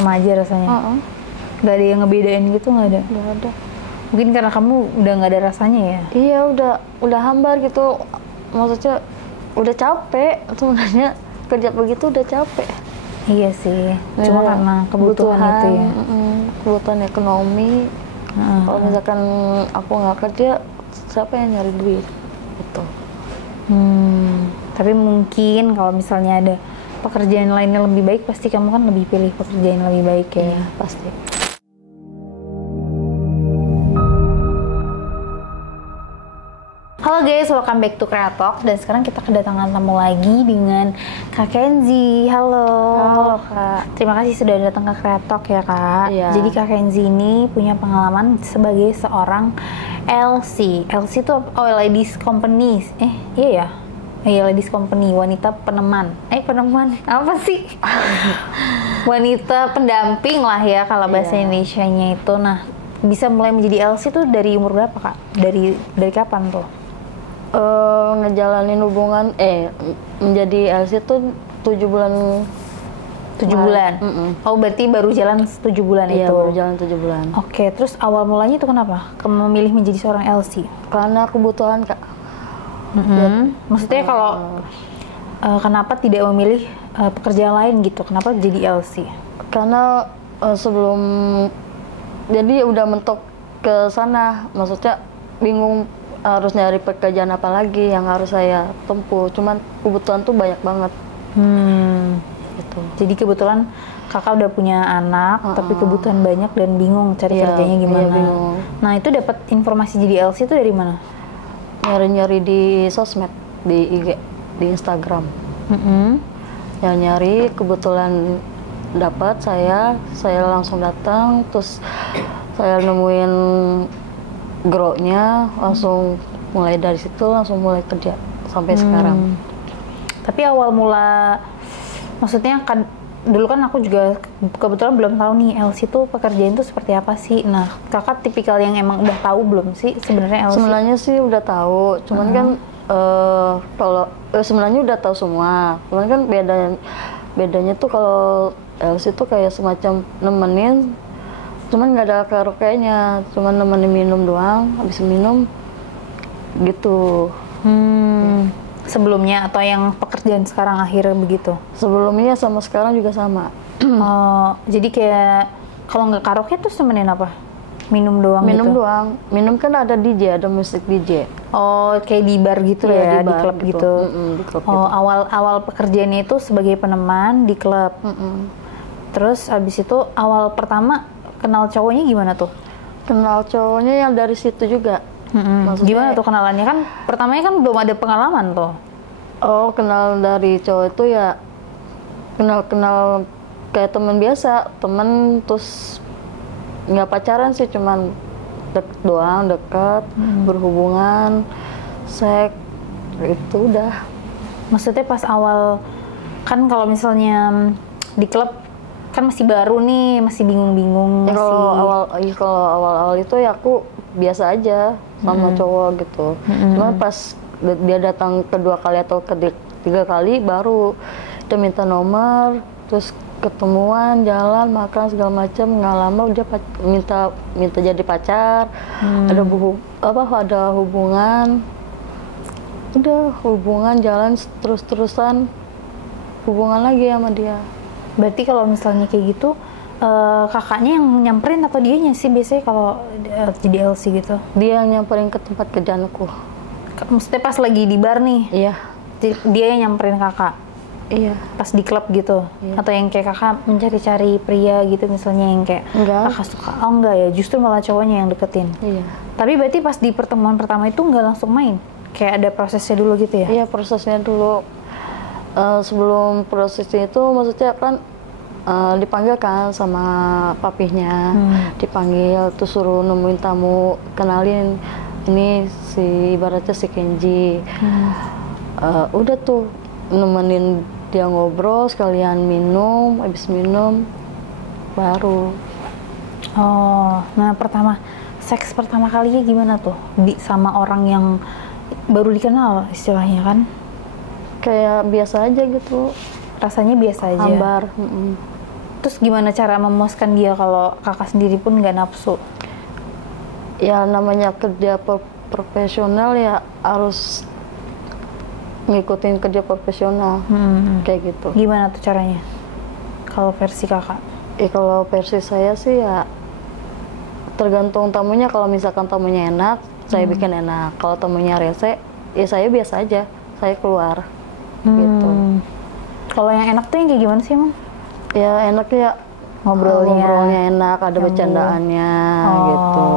sama aja rasanya. Gak ada yang ngebedain gitu, nggak ada? Nggak ada. Mungkin karena kamu udah nggak ada rasanya ya? Iya, udah hambar gitu. Maksudnya udah capek sebenarnya, kerja begitu udah capek. Iya sih, cuma karena kebutuhan itu ya. Kebutuhan ekonomi. Kalau misalkan aku nggak kerja, siapa yang nyari duit? Gitu. Tapi mungkin kalau misalnya ada pekerjaan lainnya lebih baik, pasti kamu kan lebih pilih pekerjaan yang lebih baik ya? Iya, pasti. Halo guys, welcome back to Kreatalk. Dan sekarang kita kedatangan tamu lagi dengan Kak Kenzi. Halo. Halo Kak. Terima kasih sudah datang ke Kreatalk ya Kak. Iya. Jadi Kak Kenzi ini punya pengalaman sebagai seorang LC. LC itu Ladies Company. Iya ya? Iya, Ladies Company, wanita peneman. Peneman, apa sih? Wanita pendamping lah ya kalau bahasa Indonesianya itu. Nah, bisa mulai menjadi LC tuh dari umur berapa Kak? Dari kapan tuh? Ngejalanin hubungan menjadi LC tuh 7 bulan. 7 bulan? Oh, berarti baru jalan 7 bulan itu? Iya, baru jalan 7 bulan. Oke, terus awal mulanya itu kenapa? Kamu memilih menjadi seorang LC? Karena kebutuhan Kak. Maksudnya kalau kenapa tidak memilih pekerjaan lain gitu? Kenapa jadi LC? Karena sebelum jadi udah mentok ke sana, maksudnya bingung harus nyari pekerjaan apa lagi yang harus saya tempuh. Cuman kebutuhan tuh banyak banget. Gitu. Jadi kebetulan kakak udah punya anak, tapi kebutuhan banyak dan bingung cari kerjanya gimana. Iya, bingung. Nah, itu dapat informasi jadi LC itu dari mana? Nyari-nyari di sosmed, di IG, di Instagram. Yang nyari, kebetulan dapat saya langsung datang, terus saya nemuin grow-nya, langsung mulai dari situ langsung mulai kerja sampai sekarang. Tapi awal mula, maksudnya kan dulu kan aku juga kebetulan belum tahu nih LC itu pekerjaan itu seperti apa sih. Nah, kakak tipikal yang emang udah tahu belum sih sebenarnya LC? Sebenarnya sih udah tahu, cuman kan kalau sebenarnya udah tahu semua. Cuman kan bedanya tuh kalau LC tuh kayak semacam nemenin, cuman nggak ada karaoke-nya, cuman nemenin minum doang, habis minum gitu. Sebelumnya atau yang pekerjaan sekarang akhirnya begitu? Sebelumnya sama sekarang juga sama. Jadi kayak kalau nggak karaoke tuh nemenin apa? Minum doang Minum gitu? doang. Minum kan ada DJ, ada musik DJ. Oh, kayak di bar gitu ya, di klub gitu. Di klub gitu. gitu. Awal pekerjaannya itu sebagai peneman di klub. Terus abis itu awal pertama kenal cowoknya gimana tuh? Kenal cowoknya yang dari situ juga. Gimana tuh kenalannya? Kan pertamanya kan belum ada pengalaman tuh. Oh, kenal dari cowok itu ya kenal kayak teman biasa, temen, terus nggak pacaran sih, cuman dekat, berhubungan, seks, itu udah. Maksudnya pas awal, kan kalau misalnya di klub kan masih baru nih, masih bingung-bingung. Kalau awal itu ya aku biasa aja sama cowok gitu. Cuma pas dia datang kedua kali atau ketiga kali baru dia minta nomor, terus ketemuan, jalan, makan segala macam. Nggak lama dia minta jadi pacar. Ada hubungan. Udah hubungan jalan terus-terusan, hubungan lagi sama dia. Berarti kalau misalnya kayak gitu, kakaknya yang nyamperin atau dianya sih biasanya kalau jadi LC gitu? Dia yang nyamperin ke tempat kerjaan aku. Maksudnya pas lagi di bar nih? Iya. Dia yang nyamperin kakak? Iya. Pas di klub gitu? Iya. Atau yang kayak kakak mencari-cari pria gitu misalnya yang kayak kakak suka? Oh enggak ya, justru malah cowoknya yang deketin? Iya. Tapi berarti pas di pertemuan pertama itu nggak langsung main? Kayak ada prosesnya dulu gitu ya? Iya, prosesnya dulu. Sebelum prosesnya itu maksudnya kan dipanggil kan sama papihnya, dipanggil terus suruh nemuin tamu, kenalin ini ibaratnya si Kenji. Udah tuh nemenin dia ngobrol, sekalian minum, habis minum baru. Oh, nah seks pertama kalinya gimana tuh? Sama orang yang baru dikenal istilahnya kan? Kayak biasa aja gitu. Rasanya biasa aja? Hambar. Terus gimana cara memuaskan dia kalau kakak sendiri pun nggak nafsu? Ya namanya kerja profesional ya harus ngikutin kerja profesional kayak gitu. Gimana tuh caranya? Kalau versi kakak? Kalau versi saya sih ya tergantung tamunya. Kalau misalkan tamunya enak, saya bikin enak. Kalau tamunya rese, ya saya biasa aja, saya keluar gitu. Kalau yang enak tuh yang kayak gimana sih emang? Ya enaknya ngobrolnya enak, ada bercandaannya gitu.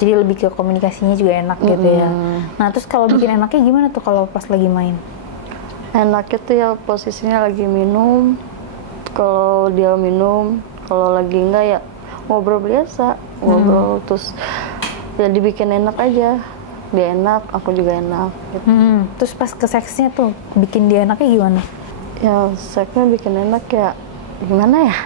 Jadi lebih ke komunikasinya juga enak gitu ya. Nah terus kalau bikin enaknya gimana tuh kalau pas lagi main? Enaknya tuh ya posisinya lagi minum. Kalau dia minum, kalau lagi enggak ya ngobrol biasa, ngobrol terus ya dibikin enak aja. Dia enak, aku juga enak. Gitu. Terus pas ke seksnya tuh bikin dia enaknya gimana? Ya seksnya bikin enak ya gimana ya?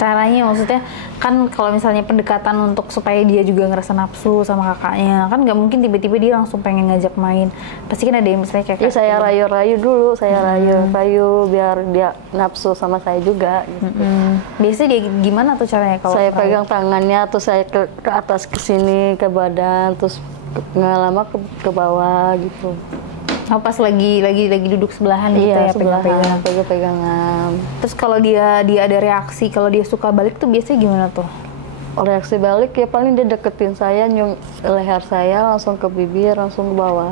Caranya maksudnya kan kalau misalnya pendekatan untuk supaya dia juga ngerasa nafsu sama kakaknya kan nggak mungkin tiba-tiba dia langsung pengen ngajak main, pasti kan ada yang misalnya kayak saya rayu-rayu dulu, saya rayu biar dia nafsu sama saya juga gitu. Biasanya dia gimana tuh caranya kalau saya pegang tangannya terus saya ke atas ke sini ke badan terus nggak lama ke bawah gitu. Oh, pas lagi duduk sebelahan gitu ya, pegangan. Terus kalau dia ada reaksi, kalau dia suka balik tuh biasanya gimana tuh? Reaksi balik ya paling dia deketin saya, nyung leher saya langsung ke bibir, langsung ke bawah.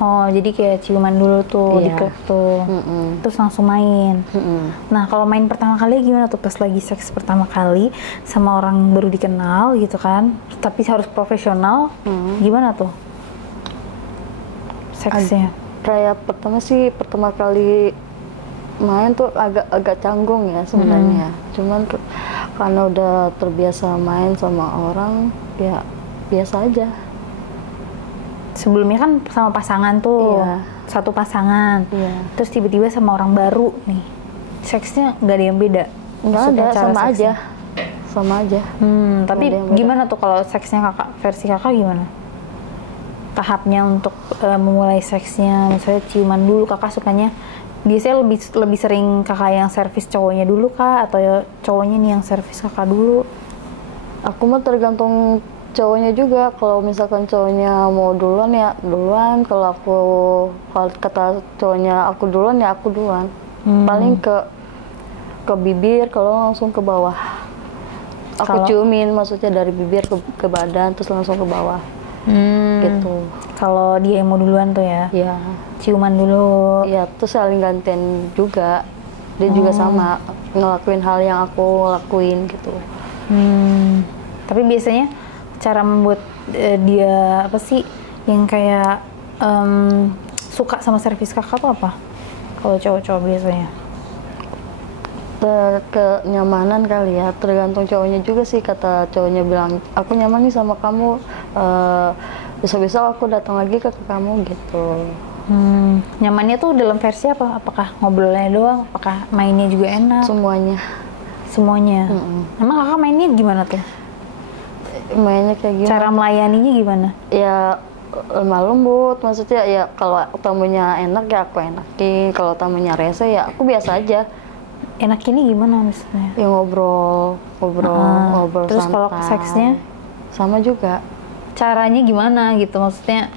Oh, jadi kayak ciuman dulu tuh, dikelep tuh, terus langsung main. Nah, kalau main pertama kali gimana tuh pas lagi seks pertama kali sama orang baru dikenal gitu kan, tapi harus profesional, gimana tuh? Seksnya? Kayak pertama kali main tuh agak canggung ya sebenarnya. Cuman karena udah terbiasa main sama orang ya biasa aja. Sebelumnya kan sama pasangan tuh, satu pasangan. Terus tiba-tiba sama orang baru nih. Seksnya nggak ada yang beda? Nggak ada, sama aja. Tapi gimana tuh kalau seksnya kakak, versi kakak gimana? Tahapnya untuk memulai seksnya, misalnya ciuman dulu, kakak sukanya biasanya lebih sering kakak yang servis cowoknya dulu kah atau ya cowoknya nih yang servis kakak dulu? Aku mah tergantung cowoknya juga. Kalau misalkan cowoknya mau duluan ya duluan, kalau kata cowoknya aku duluan ya aku duluan. Paling ke bibir, kalau langsung ke bawah aku ciumin, maksudnya dari bibir ke badan terus langsung ke bawah. Gitu. Kalau dia yang mau duluan tuh ya? Iya. Ciuman dulu. Iya, terus saling gantian juga. Dia juga sama ngelakuin hal yang aku lakuin gitu. Tapi biasanya cara membuat dia apa sih yang kayak suka sama servis kakak tuh apa? Kalau cowok-cowok biasanya? Kenyamanan kali ya, tergantung cowoknya juga sih. Kata cowoknya bilang aku nyaman nih sama kamu, bisa-bisa aku datang lagi ke kamu gitu. Nyamannya tuh dalam versi apa? Apakah ngobrolnya doang? Apakah mainnya juga enak? Semuanya. Emang kakak mainnya gimana tuh? Mainnya kayak gimana? Cara melayaninya gimana? Ya lemah lembut, maksudnya ya kalau tamunya enak ya aku enakin, kalau tamunya rese ya aku biasa aja. Enak ini gimana misalnya? Ya ngobrol terus santai. Kalau seksnya? Sama juga. Caranya gimana gitu, maksudnya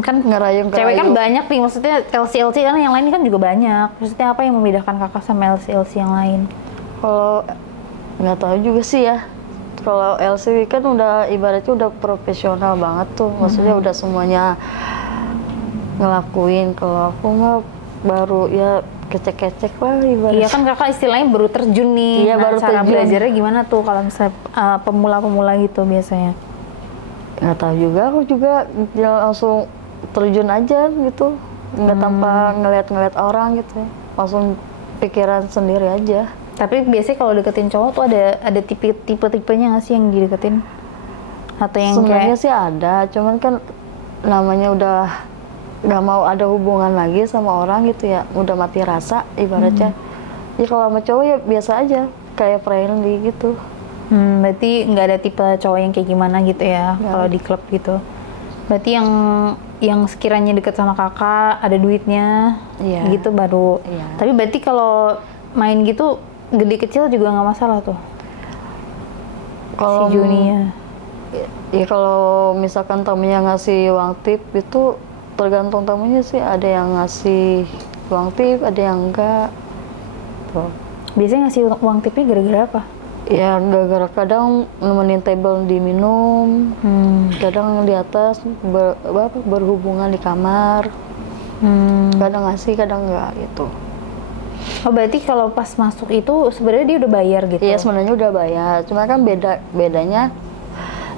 kan ngerayu. Cewek kan banyak nih, maksudnya LC kan yang lain kan juga banyak. Maksudnya apa yang membedakan kakak sama LC yang lain? Kalau nggak tahu juga sih ya. Kalau LC kan udah ibaratnya udah profesional banget tuh, maksudnya udah semuanya ngelakuin. Kalau aku mah baru ya kecek-kecek lah ibaratnya. Iya kan kakak istilahnya baru terjun nih. Iya, baru cara terjun. Belajarnya gimana tuh kalau misalnya pemula-pemula gitu biasanya? Nggak tahu juga, aku juga ya langsung terjun aja gitu, nggak tanpa ngeliat orang gitu ya, langsung pikiran sendiri aja. Tapi biasanya kalau deketin cowok tuh ada tipe-tipenya nggak sih yang dideketin? Atau yang sebenarnya kayak... sih ada, cuman kan namanya udah nggak mau ada hubungan lagi sama orang gitu ya, udah mati rasa ibaratnya. Ya kalau sama cowok ya biasa aja, kayak friendly gitu. Berarti nggak ada tipe cowok yang kayak gimana gitu ya kalau di klub gitu. Berarti yang sekiranya deket sama kakak, ada duitnya, gitu baru. Iya. Tapi berarti kalau main gitu gede kecil juga nggak masalah tuh Kalau si Joninya. ya kalau misalkan tamunya ngasih uang tip itu tergantung tamunya sih, ada yang ngasih uang tip, ada yang enggak. Tuh. Biasanya ngasih uang tipnya gara-gara apa? Ya gara-gara kadang nemenin table diminum, kadang di atas berhubungan di kamar, kadang ngasih kadang enggak gitu. Oh berarti kalau pas masuk itu sebenarnya dia udah bayar gitu? Iya sebenarnya udah bayar, cuma kan bedanya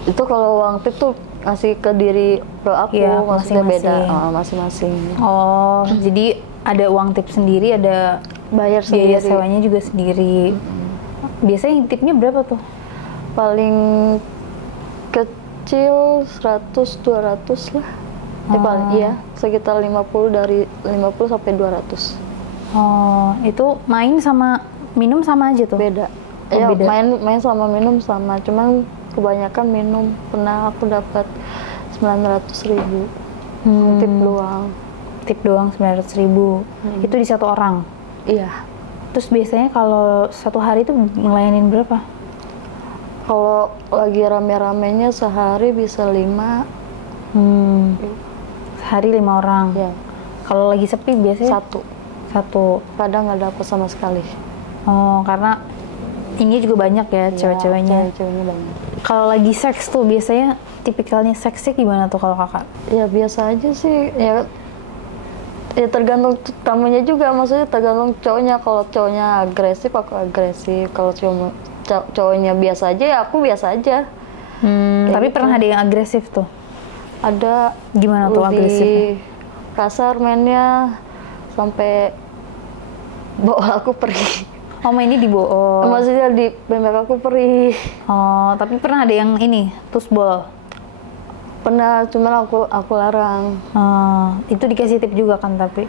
itu kalau uang tip tuh ngasih ke diri ke aku, Iya, maksudnya beda masing-masing. masing-masing. Oh jadi ada uang tip sendiri, ada Bayar biaya sendiri. sewanya juga sendiri. Biasanya tipnya berapa tuh? Paling kecil 100-200 lah. Paling iya sekitar 50 dari 50 sampai 200. Oh itu main sama minum sama aja tuh? Beda. Oh, Ya beda. main sama minum sama, cuman kebanyakan minum. Pernah aku dapat 900.000 tip doang. Tip doang 900.000. Itu di satu orang? Iya. Terus biasanya kalau satu hari itu ngelayanin berapa? Kalau lagi rame-ramenya sehari bisa 5. Sehari 5 orang? Ya. Kalau lagi sepi biasanya? Satu. Kadang nggak dapet sama sekali. Oh karena ini juga banyak ya cewek-ceweknya. Cewek-ceweknya banyak. Kalau lagi seks tuh biasanya tipikalnya seksnya gimana tuh kalau kakak? Ya biasa aja sih. Ya tergantung tamunya juga, maksudnya tergantung cowoknya. Kalau cowoknya agresif aku agresif, kalau cowoknya biasa aja ya aku biasa aja. Tapi gitu. pernah ada yang agresif tuh? Ada. Gimana tuh agresifnya? Kasar mainnya sampai bawa aku pergi. Oh mainnya dibohong. Maksudnya di bembek aku pergi. Oh tapi pernah ada yang ini tusbol? Pernah, cuman aku larang. Itu dikasih tip juga kan tapi?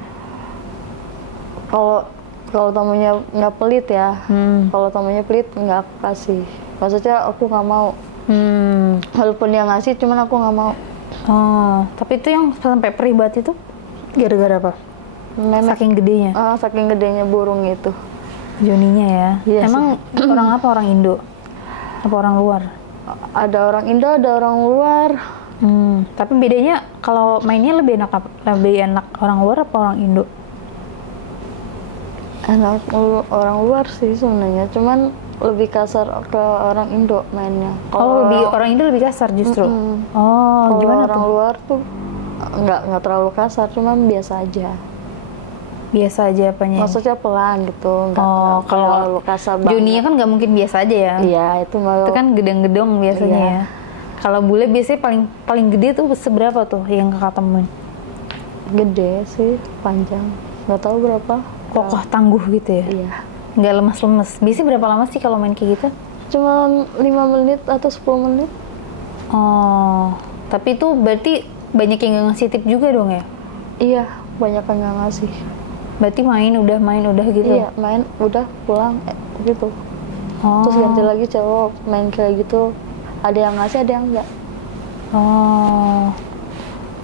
Kalau tamunya nggak pelit ya, kalau tamunya pelit nggak aku kasih. Maksudnya aku nggak mau. Walaupun dia ngasih, cuman aku nggak mau. Oh tapi itu yang sampai perih banget itu gara-gara apa? Memek. Saking gedenya? Saking gedenya burung itu. Joninya ya? Iya Emang orang apa? Orang Indo? Apa orang luar? Ada orang Indo, ada orang luar. Tapi bedanya kalau mainnya lebih enak apa? Lebih enak orang luar apa orang Indo? Enak orang luar sih sebenarnya, cuman lebih kasar ke orang Indo mainnya. Lebih orang Indo lebih kasar justru. Oh, Kalau gimana orang tuh? luar tuh nggak terlalu kasar, cuman biasa aja. Biasa aja apanya? Maksudnya pelan gitu, nggak kalau terlalu kasar banget. Joninya kan nggak mungkin biasa aja ya? Iya, itu malu. Itu kan gedeng-gedong biasanya Iya. ya. Kalau bule biasanya paling gede tuh seberapa tuh yang kakak temuin? Gede sih, panjang. Nggak tahu berapa. Kokoh tangguh gitu ya? Iya. Nggak lemas-lemas. Biasanya berapa lama sih kalau main kayak gitu? Cuma 5 menit atau 10 menit. Oh, tapi itu berarti banyak yang nggak ngasih tip juga dong ya? Iya, banyak yang nggak ngasih. Berarti main udah gitu? Iya, main udah pulang gitu. Oh. Terus ganti lagi cowok main kayak gitu. Ada yang ngasih, ada yang enggak. Oh.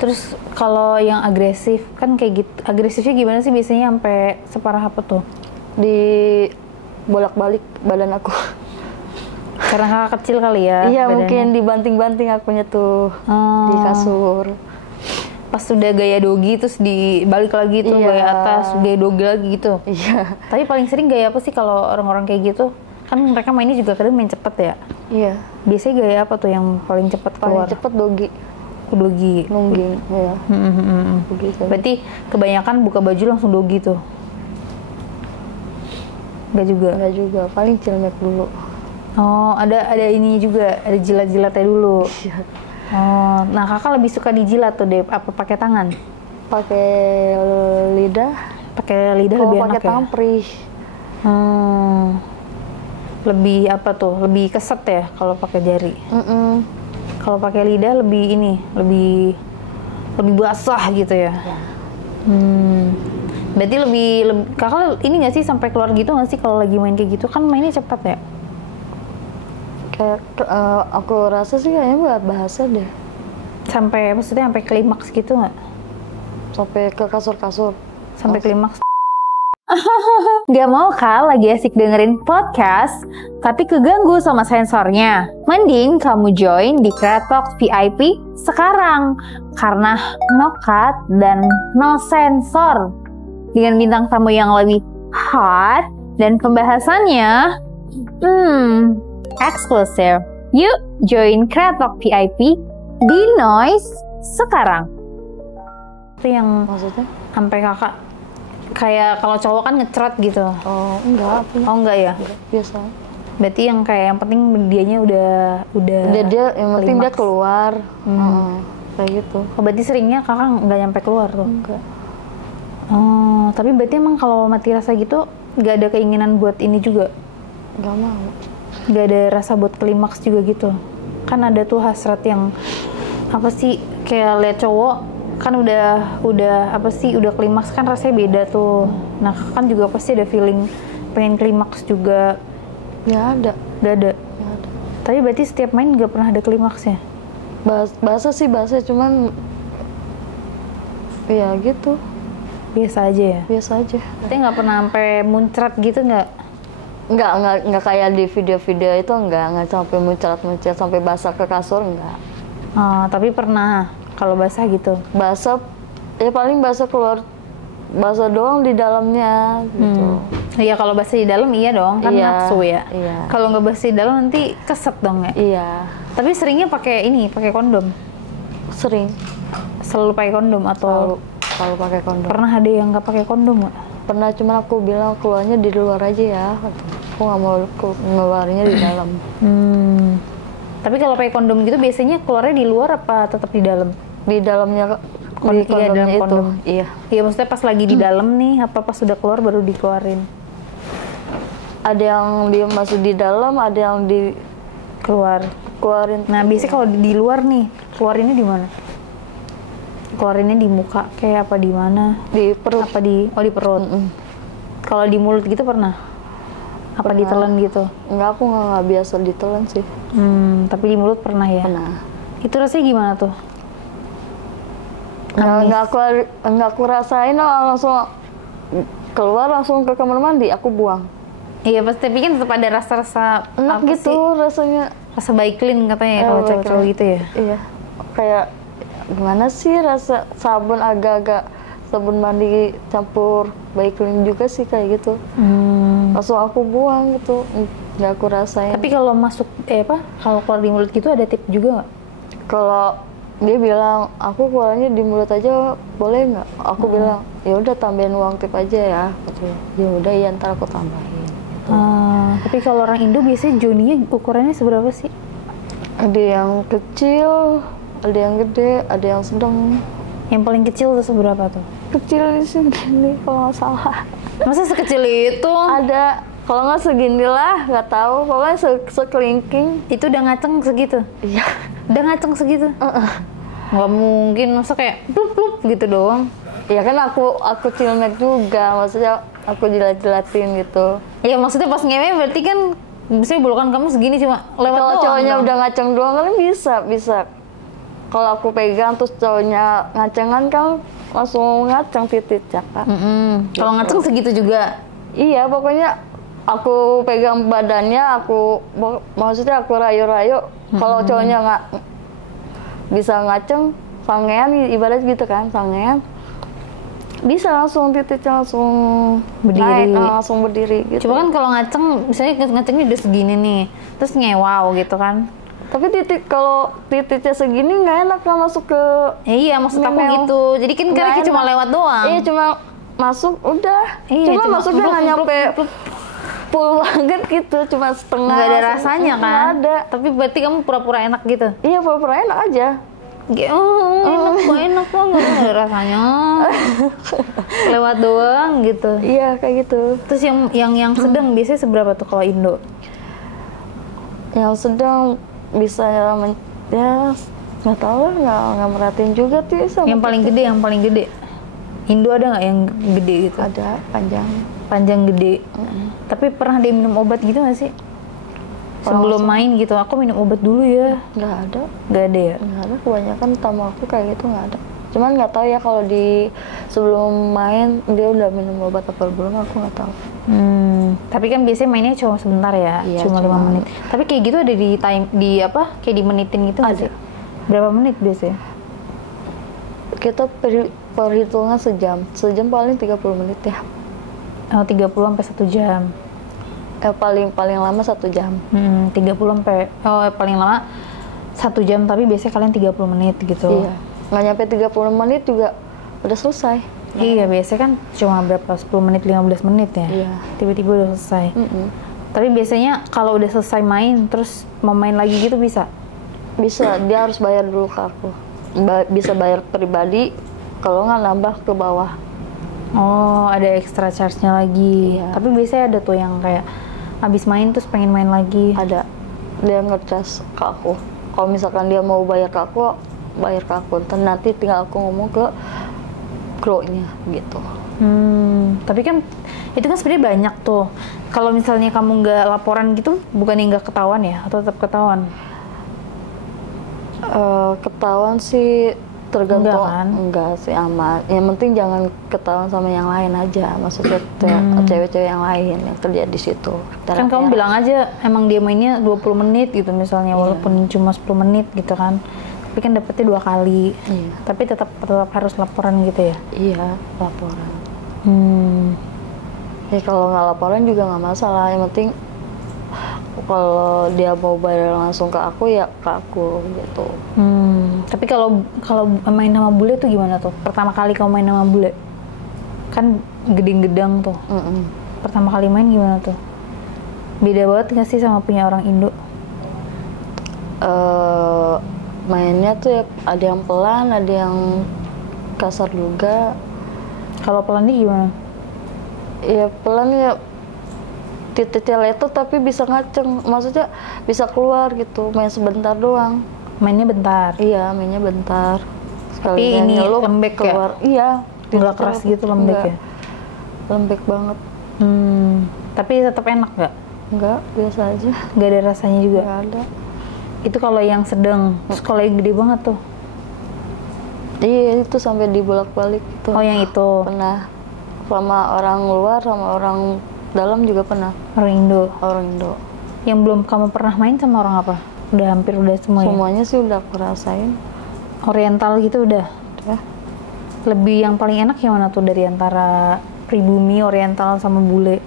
Terus kalau yang agresif kan kayak gitu, agresifnya gimana sih biasanya sampai separah apa tuh? Di bolak-balik badan aku. Karena kakak kecil kali ya? Iya, badannya. mungkin dibanting-banting akunya tuh di kasur. Pas udah gaya dogi terus dibalik lagi tuh, Iya. gaya atas, gaya dogi lagi gitu. Iya. Tapi paling sering gaya apa sih kalau orang-orang kayak gitu? Kan mereka mainnya juga kadang main cepet ya? Iya. Biasanya gaya apa tuh yang paling cepet Paling keluar? cepet dogi, Dogi. nungging, ya. Begitu. Berarti kebanyakan buka baju langsung dogi tuh? Enggak juga? Enggak juga, paling cilmek dulu. Oh, ada ini juga, ada jilat-jilatnya dulu. Iya. Oh, nah kakak lebih suka dijilat tuh deh, apa pakai tangan? Pakai lidah. Pakai lidah Kalau lebih pakai enak ya? tangan perih. Lebih apa tuh? Lebih keset ya kalau pakai jari. Kalau pakai lidah lebih ini, lebih basah gitu ya. Berarti lebih kakak ini nggak sih sampai keluar gitu nggak sih kalau lagi main kayak gitu? Kan mainnya cepat ya? Kayak aku rasa sih kayaknya nggak bahasa deh. Maksudnya sampai klimaks gitu nggak? Sampai ke kasur-kasur. Sampai klimaks? Gak mau kan lagi asik dengerin podcast, tapi keganggu sama sensornya? Mending kamu join di Kreatok VIP sekarang, karena no cut dan no sensor. Dengan bintang tamu yang lebih hot dan pembahasannya, eksklusif. Yuk join Kreatok VIP di Noise sekarang. Itu yang Maksudnya? sampai kakak kayak kalau cowok kan ngecrot gitu. Oh enggak. Oh enggak ya? Enggak, biasa. Berarti yang kayak yang penting dianya udah Dia yang penting dia klimaks. keluar. Kayak gitu. Oh, berarti seringnya kakak nggak nyampe keluar tuh. Enggak. Oh, tapi berarti emang kalau mati rasa gitu nggak ada keinginan buat ini juga? Enggak mau. Nggak ada rasa buat klimaks juga gitu? Kan ada tuh hasrat yang apa sih, kayak lihat cowok kan udah apa sih, udah klimaks kan rasanya beda tuh. Nah kan juga pasti ada feeling pengen klimaks juga. Nggak ada. Nggak ada. Nggak ada. Tapi berarti setiap main nggak pernah ada klimaksnya? Bahasa sih bahasa, cuman ya gitu. Biasa aja ya? Biasa aja. Berarti nggak pernah sampai muncrat gitu nggak? Nggak kayak di video-video itu nggak sampai muncrat sampai basah ke kasur, nggak. Tapi pernah kalau basah gitu? Basah, ya paling basah keluar, basah doang di dalamnya gitu. Iya, kalau basah di dalam iya dong, kan Iya, nafsu ya. iya. Kalau nggak basah di dalam nanti keset dong ya. Iya, Tapi seringnya pakai kondom. sering Selalu pakai kondom atau kalau pakai kondom. pernah ada yang nggak pakai kondom nggak? Pernah, cuman aku bilang keluarnya di luar aja ya. Aku nggak mau ngeluarnya di dalam. Tapi kalau pakai kondom gitu biasanya keluarnya di luar apa tetap di dalam? Di dalamnya, di Iya, dalam kondomnya itu. kondom. Iya. Iya, maksudnya pas lagi di dalam nih, apa pas sudah keluar baru dikeluarin? Ada yang dia masuk di dalam, ada yang Keluar. dikeluarin. Nah, biasanya kalau di luar nih, keluarinnya di mana? Keluarinnya di muka kayak apa, di mana? Di perut. Apa di perut? Kalau di mulut gitu pernah? Apa Pernah. ditelan gitu? Enggak, aku nggak biasa ditelan sih. Tapi di mulut pernah ya? Pernah. Itu rasanya gimana tuh? Nggak aku rasain, langsung keluar, langsung ke kamar mandi, aku buang. Iya, pasti, tapi kan tetap ada rasa-rasa Enak apa gitu sih? rasanya. Rasa baiklin katanya kalau cowok-cowok gitu ya? Iya, kayak gimana sih rasa sabun, agak-agak sabun mandi campur baiklin juga sih kayak gitu. Langsung aku buang gitu, nggak aku rasain. Tapi kalau masuk, kalau keluar di mulut gitu ada tips juga nggak? Kalau dia bilang aku keluarnya di mulut aja boleh nggak? Aku bilang ya udah tambahin uang tip aja ya. Katanya. Ya udah, iya ntar aku tambahin. Gitu. Tapi kalau orang Indo biasanya joninya ukurannya seberapa sih? Ada yang kecil, ada yang gede, ada yang sedang. Yang paling kecil tuh seberapa tuh? Kecil di sini nih kalau nggak salah. Masa sekecil itu? Ada, kalau nggak segini lah, nggak tahu. Pokoknya sekelingking. Itu udah ngaceng segitu? Iya. Udah ngaceng segitu? Nggak mungkin, masa kayak plup-plup gitu doang? Ya kan aku cilmek juga, maksudnya aku jilat-jilatin gitu. Ya maksudnya pas ngewe berarti kan misalnya bolokan kamu segini cuma lewat Kalau doang cowoknya dong. udah ngaceng doang kan bisa. Kalau aku pegang terus cowoknya ngacengan kan langsung ngaceng titiknya Kak. Kalau ngaceng segitu juga? Iya, pokoknya aku pegang badannya, maksudnya aku rayu-rayu. Kalau cowoknya nggak bisa ngaceng, sangean ibarat gitu kan, sangean. Bisa langsung titiknya langsung Berdiri. naik, langsung berdiri gitu. Cuma kan kalau ngaceng, misalnya ngacengnya udah segini nih, terus ngewaw gitu kan? Tapi kalau titiknya segini nggak enak kan masuk ke. Iya, maksud aku Memel. gitu. Jadi kan Nggak karena cuma enak. lewat doang. Iya, cuma masuk udah. Iya, cuma cuma masuknya nggak bluk, nyampe full banget gitu, cuma setengah. Nggak ada rasanya kan? Nggak ada. Tapi berarti kamu pura-pura enak gitu? Iya, pura-pura enak aja. Enak kok, nggak ada rasanya. Lewat doang gitu. Iya, kayak gitu. Terus yang sedang biasanya seberapa tuh kalau Indo? Yang sedang bisa ya nggak tahu lah, nggak merhatiin juga tuh sama. Yang paling gede. Indo ada nggak yang gede gitu? Ada panjang. Panjang gede. Tapi pernah dia minum obat gitu nggak sih? Sebelum main gitu, aku minum obat dulu ya. Nggak ada. Nggak ada ya? Nggak ada, kebanyakan tamu aku kayak gitu nggak ada. Cuman nggak tahu ya kalau di sebelum main dia udah minum obat apa belum, aku nggak tahu. Tapi kan biasanya mainnya cuma sebentar ya, Iya, cuma 5 menit. Tapi kayak gitu ada di time di apa? Kayak di menitin gitu nggak Ada. sih? Berapa menit biasanya? Kita perhitungan sejam paling 30 menit ya. Oh, 30 sampai 1 jam. Paling lama 1 jam. 30 sampai paling lama 1 jam, tapi biasanya kalian 30 menit gitu. Iya, nggak nyampe 30 menit juga udah selesai. Iya, biasanya kan cuma berapa, 10 menit, 15 menit ya? Iya. Tiba-tiba udah selesai. Tapi biasanya kalau udah selesai main, terus mau main lagi gitu bisa? Bisa, dia harus bayar dulu ke aku. Bisa bayar pribadi, kalau nggak nambah ke bawah. Oh, ada extra charge-nya lagi. Iya. Tapi biasanya ada tuh yang kayak abis main terus pengen main lagi. Ada, dia nge-charge ke aku. Kalau misalkan dia mau bayar ke aku, bayar ke aku. Nanti tinggal aku ngomong ke kru-nya gitu. Tapi kan itu kan sebenarnya banyak tuh. Kalau misalnya kamu nggak laporan gitu, bukannya nggak ketahuan ya? Atau tetap ketahuan? Ketahuan sih tergantung. Enggak kan? Enggak sih, aman. Yang penting jangan ketahuan sama yang lain aja. Maksudnya cewek-cewek yang lain yang kerja di situ. Kan kamu bilang aja emang dia mainnya 20 menit gitu misalnya, walaupun cuma 10 menit gitu kan. Tapi kan dapetnya 2 kali. Iya. Tapi tetap harus laporan gitu ya? Iya, laporan. Ya kalau nggak laporan juga nggak masalah. Yang penting kalau dia mau bayar langsung ke aku ya ke aku gitu. Tapi kalau main sama bule tuh gimana tuh? Pertama kali kamu main sama bule, kan gedeng-gedang tuh. Pertama kali main gimana tuh? Beda banget nggak sih sama punya orang Indo? Mainnya tuh ya ada yang pelan, ada yang kasar juga. Kalau pelan nih gimana? Ya pelan ya, titiknya letot tapi bisa ngaceng, maksudnya bisa keluar gitu, main sebentar doang. Mainnya bentar. Iya, mainnya bentar. Tapi ini lembek keluar. ya? Iya. Nggak keras gitu, lembek enggak. ya? Lembek banget. Tapi tetap enak nggak? Enggak, biasa aja. Nggak ada rasanya juga? Nggak ada. Itu kalau yang sedang, terus kalau yang gede banget tuh? Iya, itu sampai dibolak-balik gitu. Oh, yang itu? Pernah. Sama orang luar, sama orang dalam juga pernah. Orang Indo? Orang Indo. Yang belum kamu pernah main sama orang apa? Udah hampir udah semua ya? Semuanya sih udah aku rasain. Oriental gitu udah? Udah. Lebih yang paling enak yang mana tuh dari antara pribumi, oriental, sama bule?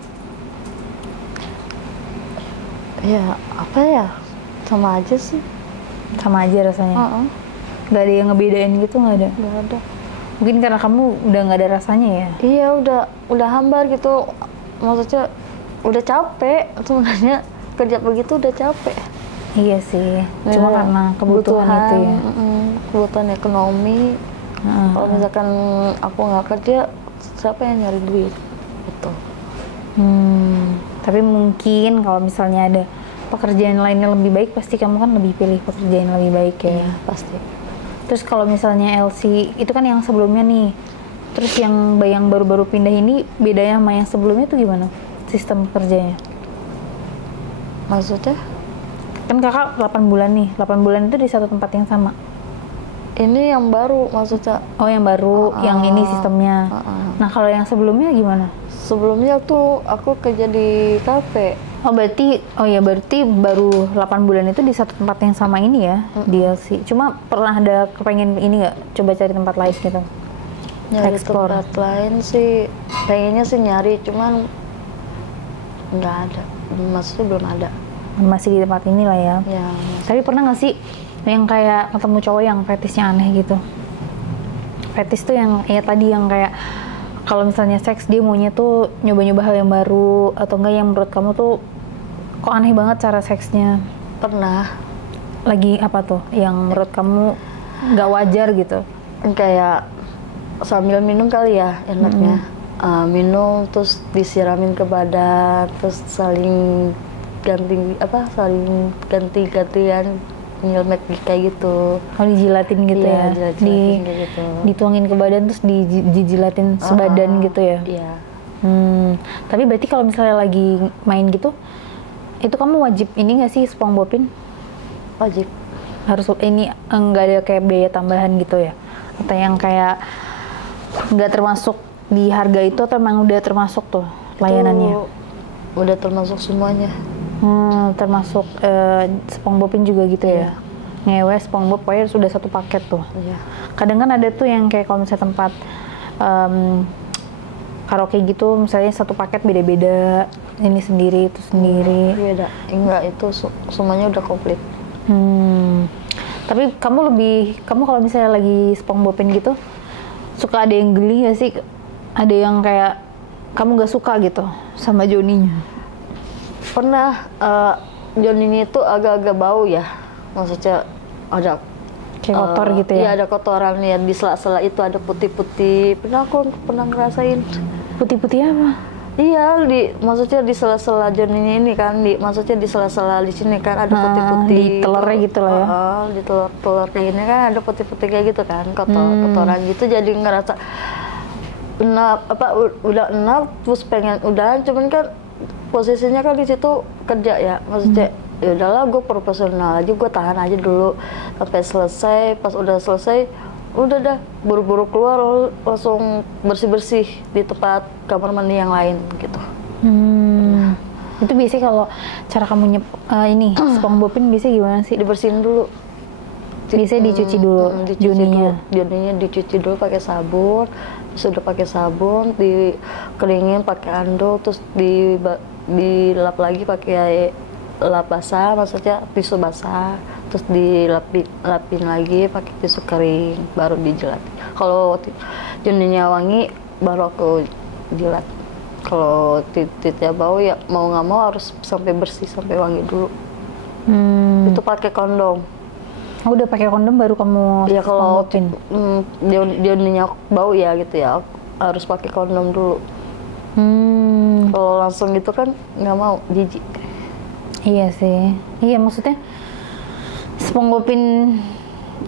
Ya, apa ya? Sama aja sih. Sama aja rasanya? Gak ada yang ngebedain gitu, nggak ada? Nggak ada. Mungkin karena kamu udah nggak ada rasanya ya? Iya, udah hambar gitu. Maksudnya udah capek sebenarnya, kerja begitu udah capek. Iya sih, cuma karena kebutuhan itu ya. Kebutuhan ekonomi. Kalau misalkan aku nggak kerja, siapa yang nyari duit? Gitu. Tapi mungkin kalau misalnya ada pekerjaan lainnya lebih baik, pasti kamu kan lebih pilih pekerjaan yang lebih baik ya? Iya, pasti. Terus kalau misalnya LC, itu kan yang sebelumnya nih. Terus yang baru-baru pindah ini, bedanya sama yang sebelumnya tuh gimana? Sistem kerjanya? Maksudnya? Kan kakak 8 bulan nih, 8 bulan itu di satu tempat yang sama? Ini yang baru maksudnya. Oh, yang baru, yang ini sistemnya. Nah, kalau yang sebelumnya gimana? Sebelumnya tuh aku kerja di kafe. Oh, berarti baru 8 bulan itu di satu tempat yang sama ini ya, di LC. Cuma pernah ada kepengen ini nggak? Coba cari tempat lain gitu? Nyari Explore. tempat lain sih, pengennya sih nyari, cuman nggak ada. Maksudnya belum ada. Masih di tempat ini lah ya. Ya, Tapi pernah nggak sih yang kayak ketemu cowok yang fetisnya aneh gitu? Fetis tuh yang tadi yang kayak kalau misalnya seks dia maunya tuh nyoba-nyoba hal yang baru, atau enggak yang menurut kamu tuh kok aneh banget cara seksnya? pernah. Lagi apa tuh yang menurut kamu nggak wajar gitu? Kayak sambil minum kali ya enaknya. Minum terus disiramin ke badan, terus saling ganti-gantian nyelmek kayak gitu. Oh, dijilatin gitu Iya, ya? jilatin kayak gitu. Dituangin ke badan terus dijilatin sebadan gitu ya? Iya. Tapi berarti kalau misalnya lagi main gitu, itu kamu wajib ini nggak sih SpongeBobin? Wajib. Harus ini nggak ada kayak biaya tambahan gitu ya? Atau yang kayak nggak termasuk di harga itu, atau emang udah termasuk tuh layanannya? Itu udah termasuk semuanya. Termasuk SpongeBobin juga gitu ya? Ngewe SpongeBob pokoknya sudah satu paket tuh. Iya. Kadang kan ada tuh yang kayak kalau misalnya tempat karaoke gitu, misalnya satu paket beda-beda, ini sendiri, itu sendiri. Beda. Enggak, itu semuanya udah komplit. Tapi kamu kalau misalnya lagi SpongeBobin gitu, suka ada yang geli gak sih? Ada yang kayak kamu gak suka gitu sama Johnny-nya? Pernah, Johnny itu agak-agak bau ya. Maksudnya ada Kayak kotor gitu ya? Iya, ada kotoran ya, di sela-sela itu ada putih-putih. Aku pernah ngerasain. Putih-putih apa? Iya, maksudnya di sela-sela Johnny ini kan, maksudnya di sela-sela di sini kan ada putih-putih. Di telurnya gitu lah ya? Di telur kayak gini kan ada putih-putih kayak gitu kan, kotoran gitu. Jadi ngerasa udah enak, terus pengen udahan, cuman kan posisinya kan di situ kerja ya, maksudnya ya udahlah, gue profesional aja, gue tahan aja dulu sampai selesai. Pas udah selesai, udah dah buru-buru keluar, langsung bersih-bersih di tempat kamar mandi yang lain gitu. Itu biasanya kalau cara kamu SpongeBobin biasanya gimana sih? Dibersihin dulu. Biasanya dicuci dulu Johnny-nya. Johnny-nya dicuci dulu pakai sabun, sudah pakai sabun, dikeringin pakai anduk, terus dilap lagi pakai lap basah, maksudnya tisu basah, terus dilapin lagi pakai tisu kering, baru dijilat. Kalau Johnny-nya wangi, baru aku jilat. Kalau titiknya bau ya mau nggak mau harus sampai bersih, sampai wangi dulu. Itu pakai kondom. Udah pakai kondom baru kamu Ya kalau SpongeBobin? Johnny-nya bau ya gitu ya, harus pakai kondom dulu. Kalau langsung gitu kan nggak mau, jijik. Iya sih, iya maksudnya SpongeBobin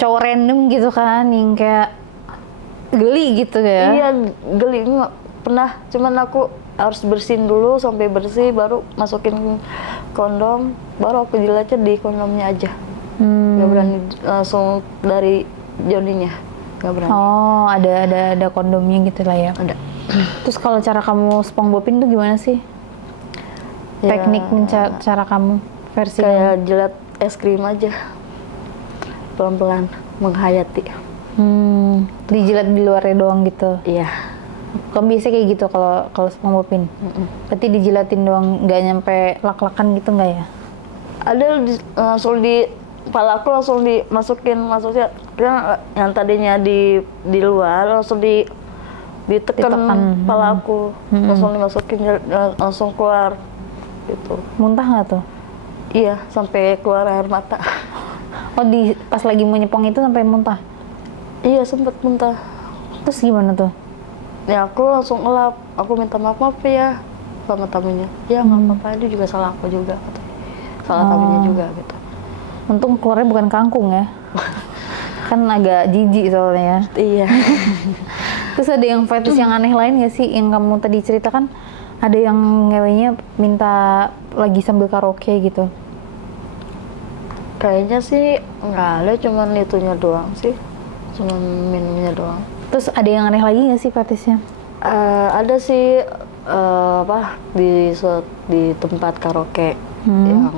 cowok random gitu kan, yang kayak geli gitu ya? Iya, geli, nggak pernah. Cuman aku harus bersihin dulu sampai bersih, baru masukin kondom, baru aku jilatnya di kondomnya aja. Nggak berani langsung dari Johnny-nya, nggak berani. Oh, ada kondomnya gitu lah ya? Ada. Terus kalau cara kamu SpongeBobin tuh gimana sih? Ya, Teknik cara kamu versi kayak jilat es krim aja, pelan-pelan menghayati. Dijilat di luarnya doang gitu? Iya. Kamu biasa kayak gitu kalau SpongeBobin? Berarti dijilatin doang, nggak nyampe lak-lakan gitu nggak ya? Ada langsung di kepala aku, langsung dimasukin, maksudnya kan yang tadinya di luar langsung ditekan kepala aku, langsung dimasukin, langsung keluar gitu. Muntah nggak tuh? Iya, sampai keluar air mata. Oh, pas lagi mau nyepong itu sampai muntah? Iya, sempet muntah. Terus gimana tuh? Ya aku langsung ngelap, aku minta maaf ya sama tamunya. Ya nggak apa-apa, itu juga salah aku juga, salah tamunya juga gitu. Untung keluarnya bukan kangkung ya. Kan agak jijik soalnya. Iya. Terus ada yang fetish yang aneh lain nggak sih? Yang kamu tadi ceritakan ada yang ngewenya minta lagi sambil karaoke gitu? Kayaknya sih nggak ada, cuman itunya doang sih, cuman minumnya doang. Terus ada yang aneh lagi nggak sih fetishnya? Ada sih, di tempat karaoke yang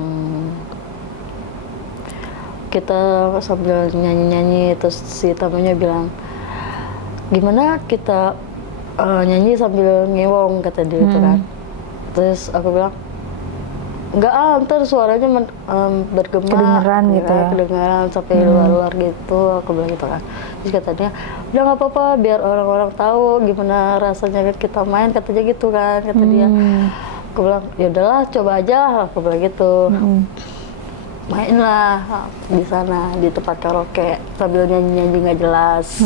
kita sambil nyanyi-nyanyi, terus si tamunya bilang, gimana kita nyanyi sambil ngewong, kata dia itu kan. Terus aku bilang, enggak, ntar suaranya bergema, kedengeran gitu ya? Kedengeran sampai luar-luar gitu, aku bilang gitu kan. Terus katanya, udah nggak apa-apa, biar orang-orang tahu gimana rasanya kita main, katanya gitu kan, kata dia. Aku bilang, ya udahlah, coba aja, aku bilang gitu. Mainlah di sana, di tempat karaoke, sambil nyanyi-nyanyi nggak jelas.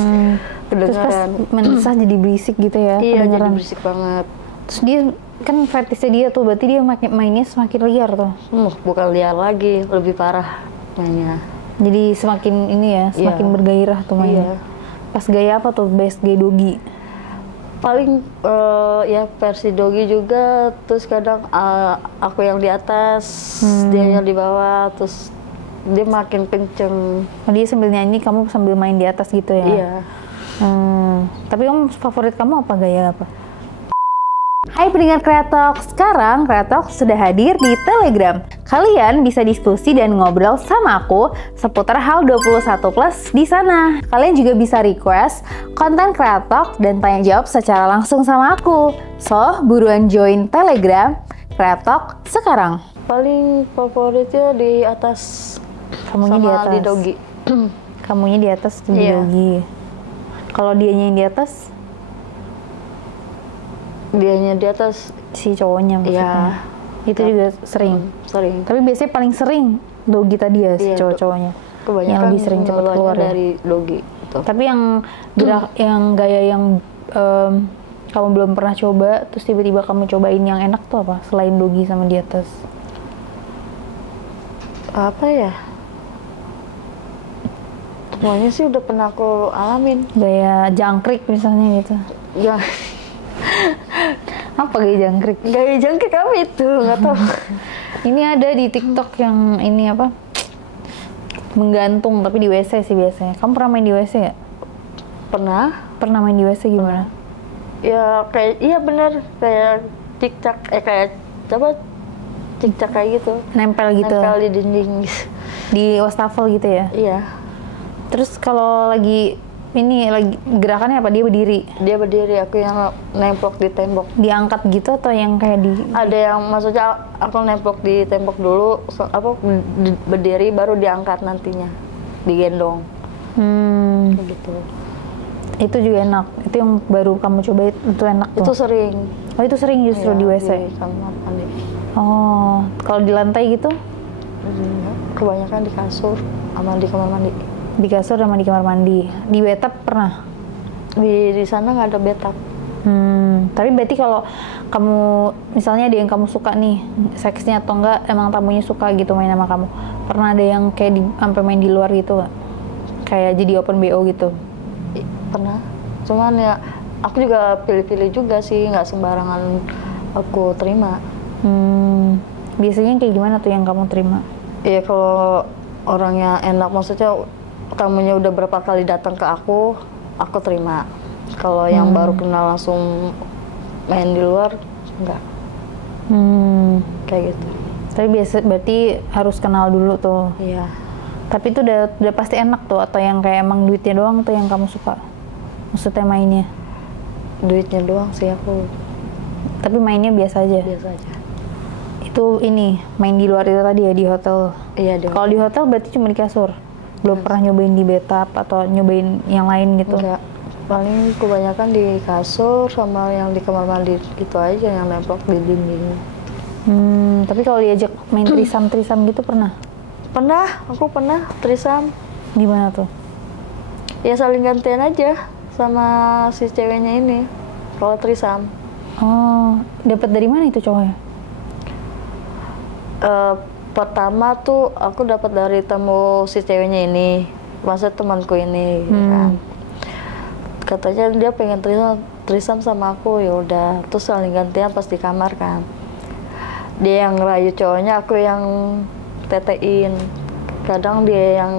Terus pas mensah jadi berisik gitu ya? Iya, kedengeran. jadi berisik banget. Terus dia kan fetishnya dia tuh, berarti dia mainnya semakin liar tuh? Bukan liar lagi, lebih parah mainnya. Jadi semakin ini ya, semakin bergairah tuh mainnya. Pas gaya apa tuh? Best gaya dogi? Paling ya versi dogi juga, terus kadang aku yang di atas, dia yang di bawah, terus dia makin kenceng. Oh, dia sambil nyanyi, kamu sambil main di atas gitu ya? Iya. Tapi favorit kamu apa, gaya apa? Hai pendengar Kreatok, sekarang Kreatok sudah hadir di Telegram. Kalian bisa diskusi dan ngobrol sama aku seputar hal 21 plus di sana. Kalian juga bisa request konten Kreatok dan tanya jawab secara langsung sama aku. So, buruan join Telegram Kreatok sekarang. Paling favoritnya di atas Kamunya sama di atas. di Dogi. Kamunya di atas di Iya. Dogi. Kalau dianya yang di atas, Dianya di atas, si cowoknya maksudnya. ya Itu juga sering. sering. Tapi biasanya paling sering Dogi tadi ya, si Iya, cowok-cowoknya. Kebanyakan Yang lebih sering cepat ngeluarnya keluar ya. dari Dogi. Gitu. Tapi yang gerak, yang gaya yang kamu belum pernah coba, terus tiba-tiba kamu cobain yang enak tuh apa? Selain Dogi sama di atas. Apa ya? Semuanya sih udah pernah aku alamin. Gaya jangkrik misalnya gitu. Ya, Apa gaya jangkrik? gaya jangkrik apa itu? Nggak tahu. Ini ada di TikTok yang ini apa? Menggantung, tapi di WC sih biasanya. Kamu pernah main di WC ya? Pernah? Pernah main di WC gimana? Ya kayak, iya bener, kayak cicak, kayak coba cicak kayak gitu. Nempel gitu. Nempel di dinding. Di wastafel gitu ya? Iya, Terus kalau lagi gerakannya apa? Dia berdiri? dia berdiri, aku yang nemplok di tembok. Diangkat gitu atau yang kayak di... Ada yang maksudnya aku nemplok di tembok dulu, berdiri baru diangkat nantinya, digendong gitu. Itu juga enak. Itu yang baru kamu coba itu enak tuh. Itu sering. Oh itu sering justru Iya, di WC. di kamar mandi. Oh, kalau di lantai gitu? Kebanyakan di kasur sama di kamar mandi. Di kasur sama di kamar mandi. Di bathtub pernah? Di sana nggak ada bathtub. Tapi berarti kalau kamu misalnya ada yang kamu suka nih seksnya atau enggak emang tamunya suka gitu main sama kamu, pernah ada yang kayak sampai main di luar gitu nggak? Kayak jadi open BO gitu? Pernah. Cuman ya aku juga pilih-pilih juga sih, nggak sembarangan aku terima. Biasanya kayak gimana tuh yang kamu terima? Iya, kalau orangnya enak, maksudnya tamunya udah berapa kali datang ke aku terima. Kalau yang baru kenal langsung main di luar, enggak. Kayak gitu. Tapi berarti harus kenal dulu tuh. Iya. Tapi itu udah pasti enak tuh, atau yang kayak emang duitnya doang tuh yang kamu suka? Maksudnya mainnya? Duitnya doang sih aku. Tapi mainnya biasa aja? Biasa aja. Itu ini, main di luar itu tadi ya, di hotel? Iya, Kalau di hotel berarti cuma di kasur? Belum pernah nyobain di bathtub atau nyobain yang lain gitu? Enggak. Paling kebanyakan di kasur sama yang di kamar mandi itu aja, yang nemplok di dinding. Tapi kalau diajak main trisam gitu pernah? Pernah, aku pernah trisam. Gimana tuh? Ya saling gantian aja sama si ceweknya ini. Kalau trisam. Oh, dapat dari mana itu cowoknya? Pertama tuh aku dapat dari temu si ceweknya ini, maksud temanku ini, kan. Katanya dia pengen trisam sama aku, ya udah. Terus saling gantian pas di kamar kan. Dia yang ngerayu cowoknya, aku yang tetein. Kadang dia yang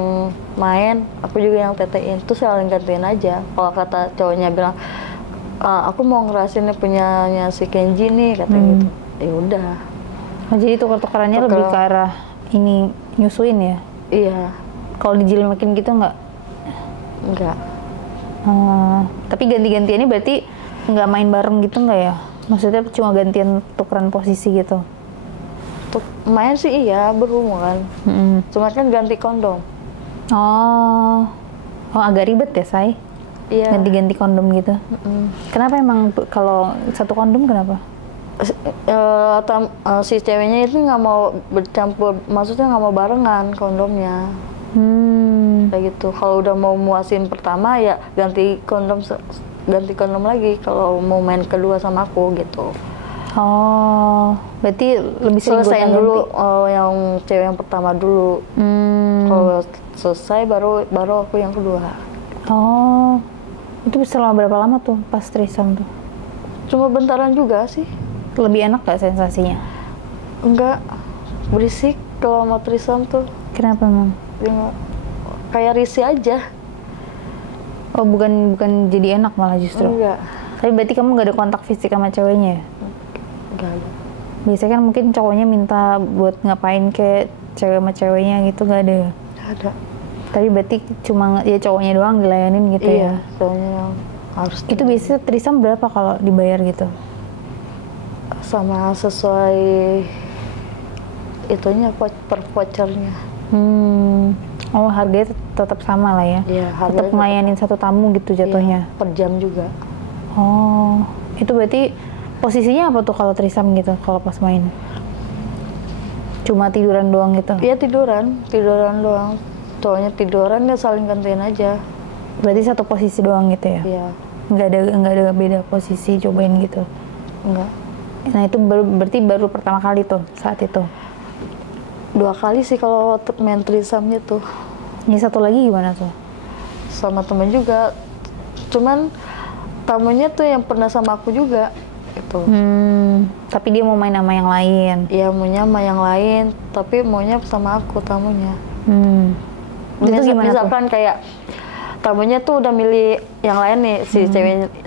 main, aku juga yang tetein. Terus saling gantian aja. Kalau kata cowoknya bilang, aku mau ngerasain punyanya si Kenji nih, kata gitu. Ya udah. Oh, jadi tuker-tukerannya lebih ke arah ini nyusuin ya? Iya. Kalau dijilmakin gitu nggak? Enggak. Tapi ganti-gantiannya berarti nggak main bareng gitu nggak ya? Maksudnya cuma gantian tukeran posisi gitu? Untuk main sih iya, berhubungan. Cuma kan ganti kondom. Oh, agak ribet ya, Say? Iya. Ganti-ganti kondom gitu? Kenapa emang kalau satu kondom kenapa? Si ceweknya itu nggak mau bercampur, maksudnya nggak mau barengan kondomnya. Kayak gitu. Kalau udah mau muasin pertama ya ganti kondom lagi kalau mau main kedua sama aku gitu. Oh, berarti lebih sering Selesaiin gonta-ganti. dulu yang cewek yang pertama dulu. Kalau selesai baru aku yang kedua. Oh, itu selama berapa lama tuh pas threesome tuh? Cuma bentaran juga sih. Lebih enak gak sensasinya? Enggak, berisik kalau mau threesome tuh. Kenapa emang? Dia kayak risih aja. Oh, bukan jadi enak malah justru. Enggak. Tapi berarti kamu nggak ada kontak fisik sama ceweknya ya? Enggak ada. Biasanya kan mungkin cowoknya minta buat ngapain kayak cewek sama ceweknya gitu, nggak ada. Enggak ada. Tapi berarti cuma ya cowoknya doang dilayanin gitu ya? Iya, soalnya yang harus. Itu biasanya trisam berapa kalau dibayar gitu? Sama sesuai itunya per vouchernya. Oh, harganya tetap sama lah ya? Iya, Tetap ngelayanin satu tamu gitu jatuhnya? Iya, per jam juga. Oh, itu berarti posisinya apa tuh kalau trisam gitu, kalau pas main? Cuma tiduran doang gitu? Iya, tiduran doang. Cowoknya tiduran, ya saling gantiin aja. Berarti satu posisi doang gitu ya? Iya. Nggak ada beda posisi cobain gitu? Enggak. Nah itu berarti baru pertama kali tuh saat itu? 2 kali sih kalau main threesome-nya tuh. Ini satu lagi gimana tuh? Sama temen juga. Cuman tamunya tuh yang pernah sama aku juga. Gitu. Tapi dia mau main sama yang lain? Iya, maunya sama yang lain. Tapi maunya sama aku tamunya. Itu gimana misalkan tuh? Kayak tamunya tuh udah milih yang lain nih, si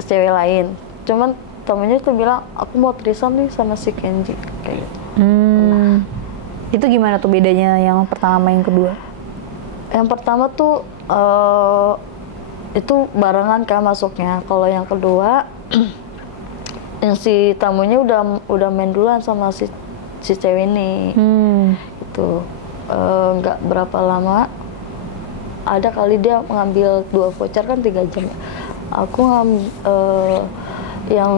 cewek lain. Cuman tamunya tuh bilang, aku mau threesome nih sama si Kenji. Kayak gitu. Itu gimana tuh bedanya yang pertama sama yang kedua? Yang pertama tuh itu barengan kan masuknya. Kalau yang kedua yang si tamunya udah main duluan sama si cewek ini. Itu nggak berapa lama, ada kali dia mengambil 2 voucher kan 3 jam. Aku yang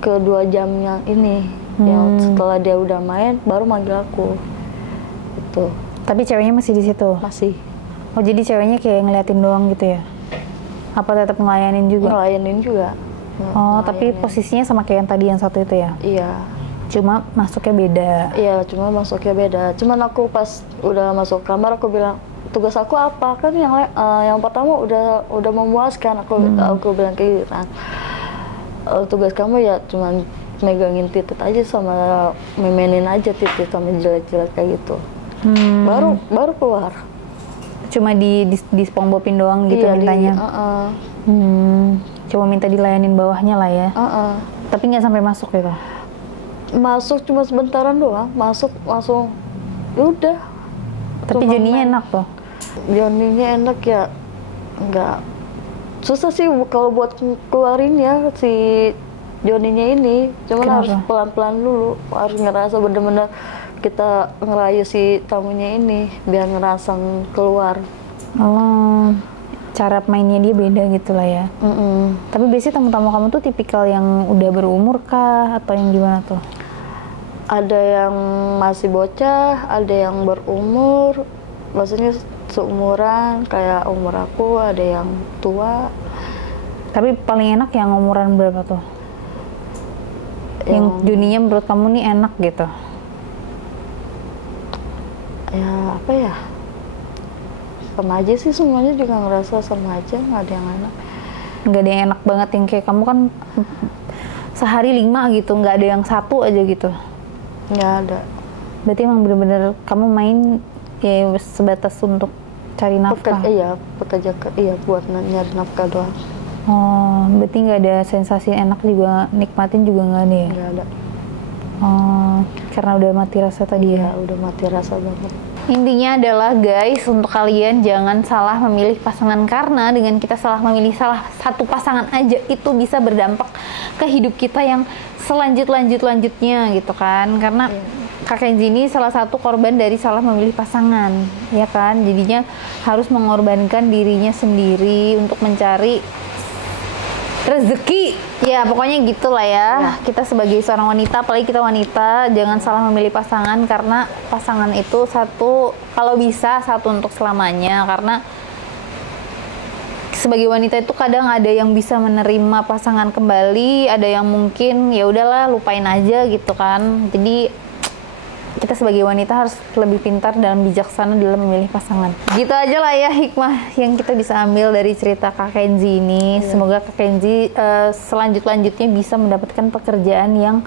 kedua jamnya ini, yang setelah dia udah main baru manggil aku. Itu. Tapi ceweknya masih di situ? Masih. Oh, jadi ceweknya kayak ngeliatin doang gitu ya? Apa tetap ngelayanin juga? Ngelayanin juga. Oh, tapi posisinya sama kayak yang tadi yang satu itu ya? Iya. Cuma masuknya beda? Iya, cuma masuknya beda. Cuman aku pas udah masuk kamar aku bilang, tugas aku apa? Kan yang pertama udah memuaskan. Aku bilang kayak gitu kan. Tugas kamu ya cuman megangin titik aja sama memenin aja titik sama jilat-jilat kayak gitu. Baru keluar. Cuma di SpongeBobin doang gitu Iya, mintanya? Cuma minta dilayanin bawahnya lah ya? Tapi nggak sampai masuk gitu? Masuk cuma sebentaran doang. Masuk langsung ya udah. Tapi Joninya enak tuh? Joninya enak ya, nggak susah sih kalau buat keluarinnya si Joninya ini. Cuman Kenapa? harus pelan-pelan dulu, harus ngerasa bener-bener kita ngerayu si tamunya ini biar ngerasa keluar. Oh, cara mainnya dia beda gitu lah ya. Tapi biasanya tamu-tamu kamu tuh tipikal yang udah berumur kah atau yang gimana tuh? Ada yang masih bocah, ada yang berumur, maksudnya seumuran kayak umur aku, ada yang tua. Tapi paling enak yang umuran berapa tuh? Yang Joninya menurut kamu nih enak gitu? Ya apa ya? Sama aja sih, semuanya juga ngerasa sama aja, nggak ada yang enak. Nggak ada yang enak banget yang kayak kamu kan sehari 5 gitu, nggak ada yang 1 aja gitu? Nggak ada. Berarti emang bener-bener kamu main ya sebatas untuk cari nafkah? Iya, buat nyari nafkah doang. Oh, berarti nggak ada sensasi enak juga, nikmatin juga nggak ada ya? Nggak ada. Oh, karena udah mati rasa tadi ya? Ya, udah mati rasa banget. Intinya adalah guys, untuk kalian jangan salah memilih pasangan, karena dengan kita salah memilih salah satu pasangan aja itu bisa berdampak ke hidup kita yang selanjutnya gitu kan. Karena Kak Kenji ini salah satu korban dari salah memilih pasangan, ya kan? Jadinya harus mengorbankan dirinya sendiri untuk mencari rezeki. Ya pokoknya gitulah ya. Kita sebagai seorang wanita, apalagi kita wanita, jangan salah memilih pasangan, karena pasangan itu satu, kalau bisa satu untuk selamanya. Karena sebagai wanita itu kadang ada yang bisa menerima pasangan kembali, ada yang mungkin ya udahlah lupain aja gitu kan. Jadi kita sebagai wanita harus lebih pintar dan bijaksana dalam memilih pasangan. Gitu aja lah ya hikmah yang kita bisa ambil dari cerita Kak Kenji ini. Semoga Kak Kenji selanjutnya bisa mendapatkan pekerjaan yang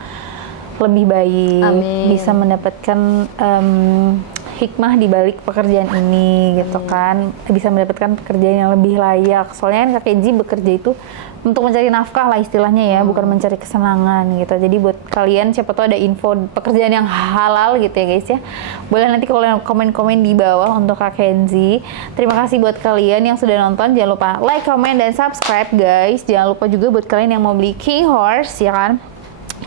lebih baik. Amin. Bisa mendapatkan hikmah di balik pekerjaan ini gitu kan, bisa mendapatkan pekerjaan yang lebih layak. Soalnya kan Kak Kenzi bekerja itu untuk mencari nafkah lah istilahnya ya, bukan mencari kesenangan gitu. Jadi buat kalian siapa tahu ada info pekerjaan yang halal gitu ya guys ya, boleh nanti kalian komen-komen di bawah untuk Kak Kenzi. Terima kasih buat kalian yang sudah nonton, jangan lupa like, comment, dan subscribe guys. Jangan lupa juga buat kalian yang mau beli King Horse ya kan,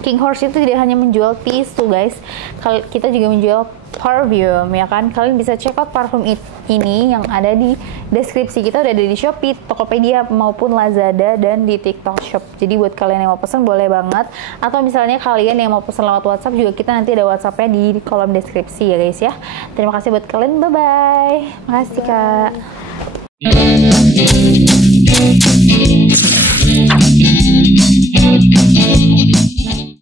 King Horse itu tidak hanya menjual tisu guys, kita juga menjual parfum ya kan. Kalian bisa check out parfum ini yang ada di deskripsi, kita udah ada di Shopee, Tokopedia maupun Lazada dan di TikTok Shop. Jadi buat kalian yang mau pesan boleh banget, atau misalnya kalian yang mau pesan lewat WhatsApp juga, kita nanti ada WhatsAppnya di kolom deskripsi ya guys ya. Terima kasih buat kalian, bye bye. Makasih Kak.